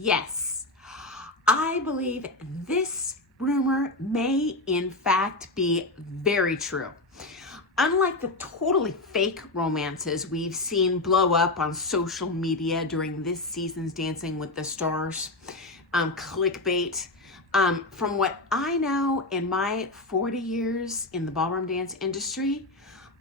Yes, I believe this rumor may in fact be very true. Unlike the totally fake romances we've seen blow up on social media during this season's Dancing with the Stars, clickbait, from what I know in my 40 years in the ballroom dance industry,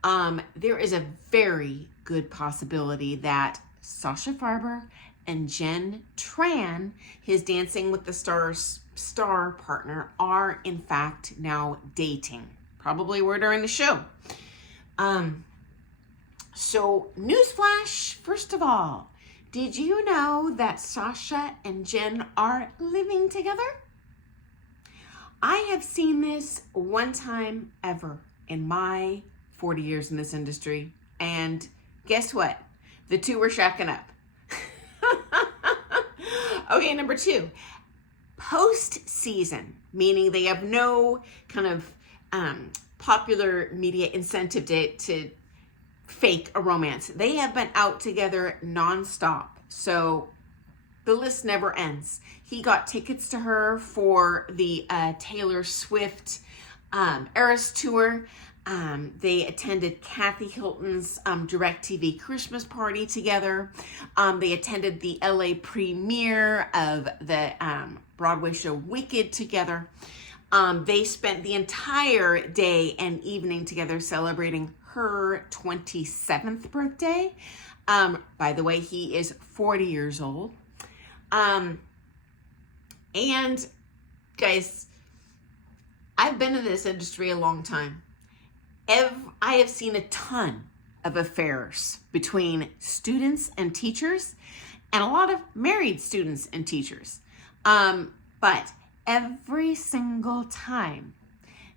there is a very good possibility that Sasha Farber and Jenn Tran, his Dancing with the Stars star partner, are in fact now dating. Probably were during the show. So newsflash, first of all, did you know that Sasha and Jenn are living together? I have seen this one time ever in my 40 years in this industry. And guess what? The two were shacking up. Okay, number two, post-season, meaning they have no kind of popular media incentive to fake a romance. They have been out together nonstop. So the list never ends. He got tickets to her for the Taylor Swift Eras Tour. They attended Kathy Hilton's DirecTV Christmas party together. They attended the LA premiere of the Broadway show Wicked together. They spent the entire day and evening together celebrating her 27th birthday. By the way, he is 40 years old. And guys, I've been in this industry a long time. I have seen a ton of affairs between students and teachers, and a lot of married students and teachers. But every single time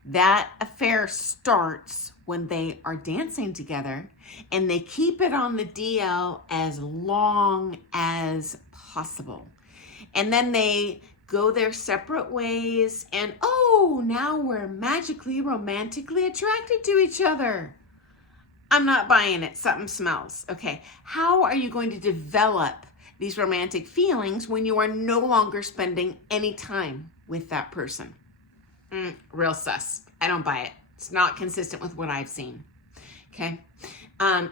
that affair starts when they are dancing together, and they keep it on the DL as long as possible. And then they go their separate ways, and oh, now we're magically, romantically attracted to each other. I'm not buying it. Something smells. Okay, how are you going to develop these romantic feelings when you are no longer spending any time with that person? Real sus. I don't buy it. It's not consistent with what I've seen. Okay,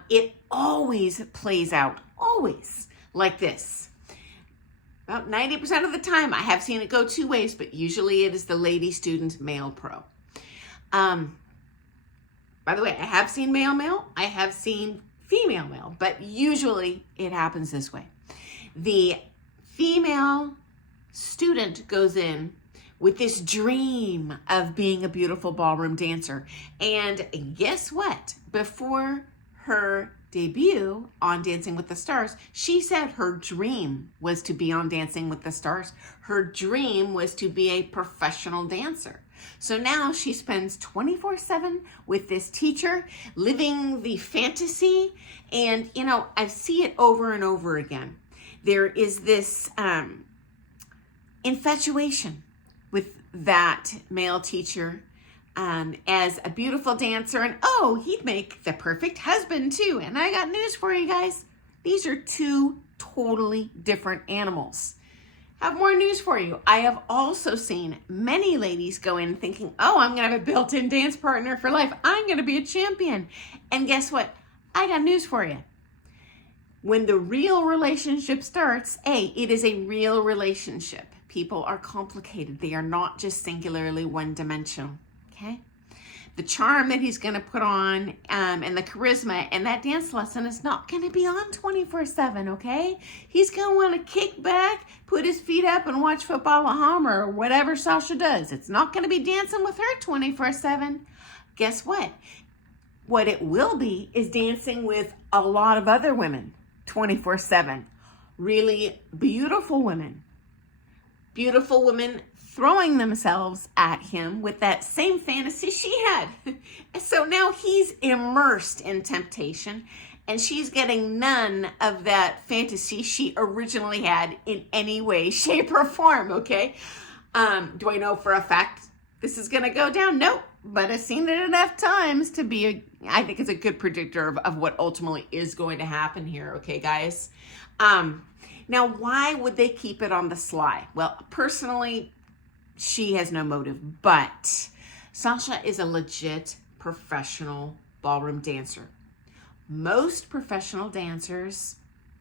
it always plays out, always like this. About 90% of the time, I have seen it go two ways, but usually it is the lady student, male pro. By the way, I have seen male, I have seen female, but usually it happens this way. The female student goes in with this dream of being a beautiful ballroom dancer. And guess what? Before her debut on Dancing with the Stars, she said her dream was to be on Dancing with the Stars. Her dream was to be a professional dancer. So now she spends 24/7 with this teacher, living the fantasy. And, you know, I see it over and over again. There is this infatuation with that male teacher as a beautiful dancer, and oh, he'd make the perfect husband too. And I got news for you guys. These are two totally different animals. Have more news for you. I have also seen many ladies go in thinking, oh, I'm gonna have a built-in dance partner for life. I'm gonna be a champion. And guess what? I got news for you. When the real relationship starts, it is a real relationship. People are complicated. They are not just singularly one-dimensional. Okay, the charm that he's going to put on and the charisma and that dance lesson is not going to be on 24/7. Okay, he's going to want to kick back, put his feet up, and watch football at home or whatever Sasha does. It's not going to be dancing with her 24/7. Guess what? What it will be is dancing with a lot of other women 24/7. Really beautiful women. Beautiful women throwing themselves at him with that same fantasy she had. So now he's immersed in temptation, and she's getting none of that fantasy she originally had in any way, shape, or form, okay? Do I know for a fact this is gonna go down? Nope, but I've seen it enough times to be, I think it's a good predictor of what ultimately is going to happen here, okay, guys? Now, why would they keep it on the sly? Well, personally, she has no motive, but Sasha is a legit professional ballroom dancer. Most professional dancers,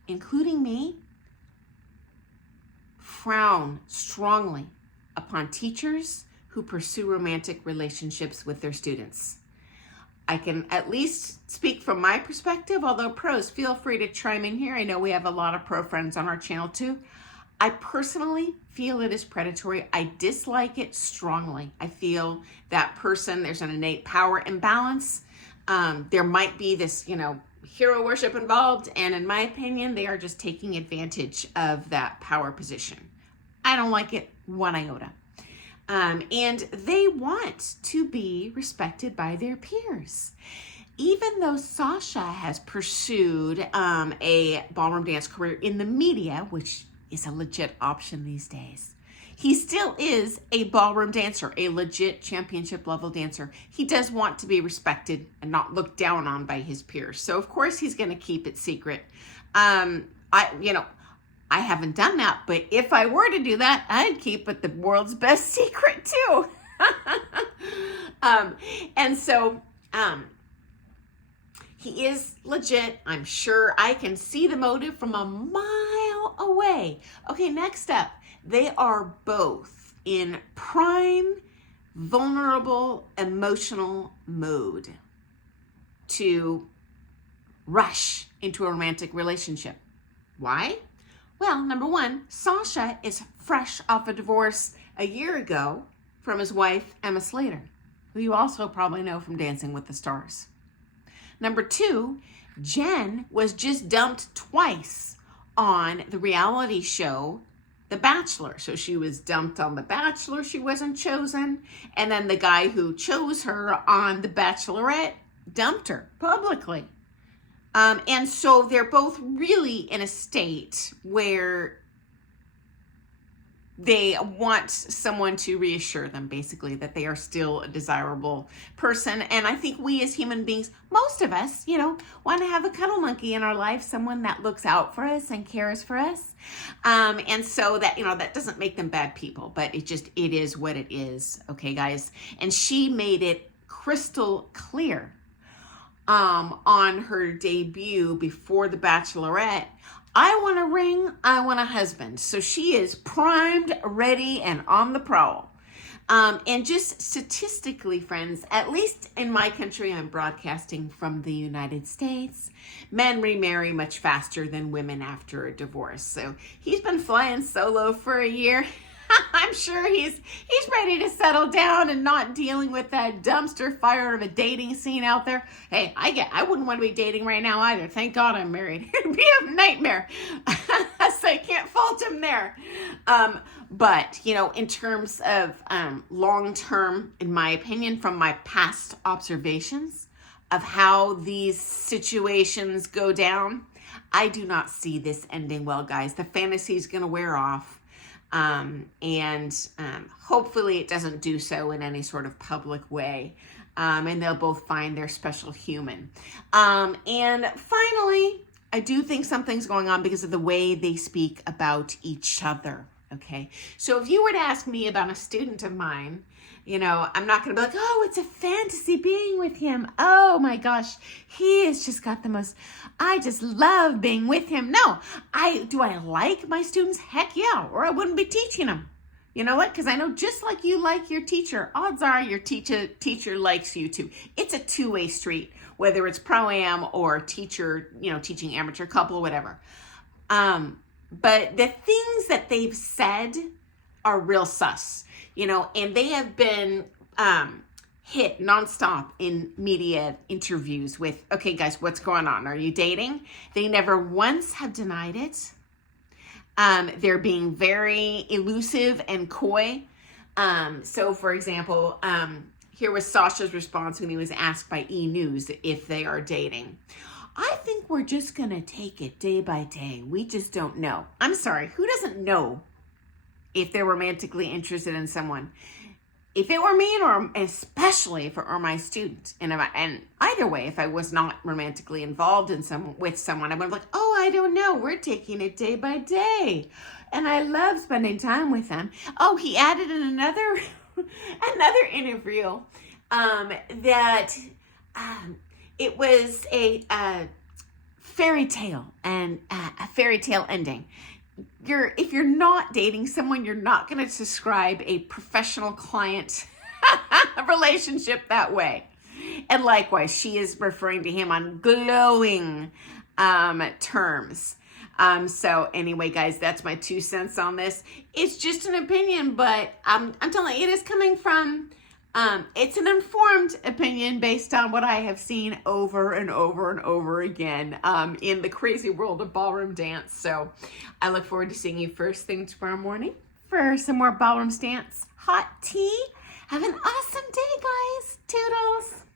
including me, frown strongly upon teachers who pursue romantic relationships with their students. I can at least speak from my perspective, although pros, feel free to chime in here. I know we have a lot of pro friends on our channel too. I personally feel it is predatory. I dislike it strongly. I feel that person, there's an innate power imbalance. There might be this, hero worship involved. And in my opinion, they are just taking advantage of that power position. I don't like it one iota. And they want to be respected by their peers. Even though Sasha has pursued a ballroom dance career in the media, which is a legit option these days, he still is a ballroom dancer, a legit championship level dancer. He does want to be respected and not looked down on by his peers. So of course he's going to keep it secret. I haven't done that, but if I were to do that, I'd keep it the world's best secret too. He is legit. I'm sure I can see the motive from a mile away. Okay, next up, they are both in prime, vulnerable, emotional mode to rush into a romantic relationship. Why? Well, number one, Sasha is fresh off a divorce a year ago from his wife, Emma Slater, who you also probably know from Dancing with the Stars. Number two, Jenn was just dumped twice on the reality show, The Bachelor. So she was dumped on The Bachelor, she wasn't chosen. And then the guy who chose her on The Bachelorette dumped her publicly. And so they're both really in a state where they want someone to reassure them, basically, that they are still a desirable person. And I think we as human beings, most of us, want to have a cuddle monkey in our life, someone that looks out for us and cares for us. And so that, that doesn't make them bad people, but it is what it is. Okay, guys. And she made it crystal clear on her debut before The Bachelorette, I want a ring, I want a husband. So she is primed, ready, and on the prowl. And just statistically, friends, at least in my country, I'm broadcasting from the United States, men remarry much faster than women after a divorce. So he's been flying solo for a year. I'm sure he's ready to settle down and not dealing with that dumpster fire of a dating scene out there. Hey, I wouldn't want to be dating right now either. Thank God I'm married. It'd be a nightmare. So I can't fault him there. But, in terms of long-term, in my opinion, from my past observations of how these situations go down, I do not see this ending well, guys. The fantasy is going to wear off. Hopefully it doesn't do so in any sort of public way. And they'll both find their special human. And finally, I do think something's going on because of the way they speak about each other. Okay. So if you were to ask me about a student of mine, I'm not going to be like, oh, it's a fantasy being with him. Oh my gosh, he has just got the most, I just love being with him. No, do I like my students? Heck yeah, or I wouldn't be teaching them. You know what? Because I know just like you like your teacher, odds are your teacher likes you too. It's a two-way street, whether it's pro-am or teacher, teaching amateur couple, whatever. But the things that they've said are real sus. And they have been hit nonstop in media interviews with, okay, guys, what's going on? Are you dating? They never once have denied it. They're being very elusive and coy. So, for example, here was Sasha's response when he was asked by E! News if they are dating. I think we're just going to take it day by day. We just don't know. I'm sorry, who doesn't know if they're romantically interested in someone? if it were me, or especially if it were my student, and either way, if I was not romantically involved with someone, I would be like, oh, I don't know, we're taking it day by day, and I love spending time with them. Oh, he added in another interview that it was a fairy tale and a fairy tale ending. If you're not dating someone, you're not going to describe a professional client relationship that way. And likewise, she is referring to him on glowing terms. So anyway, guys, that's my 2 cents on this. It's just an opinion, but I'm telling you, it is coming from, it's an informed opinion based on what I have seen over and over and over again in the crazy world of ballroom dance. So I look forward to seeing you first thing tomorrow morning for some more ballroom dance hot tea. Have an awesome day, guys. Toodles.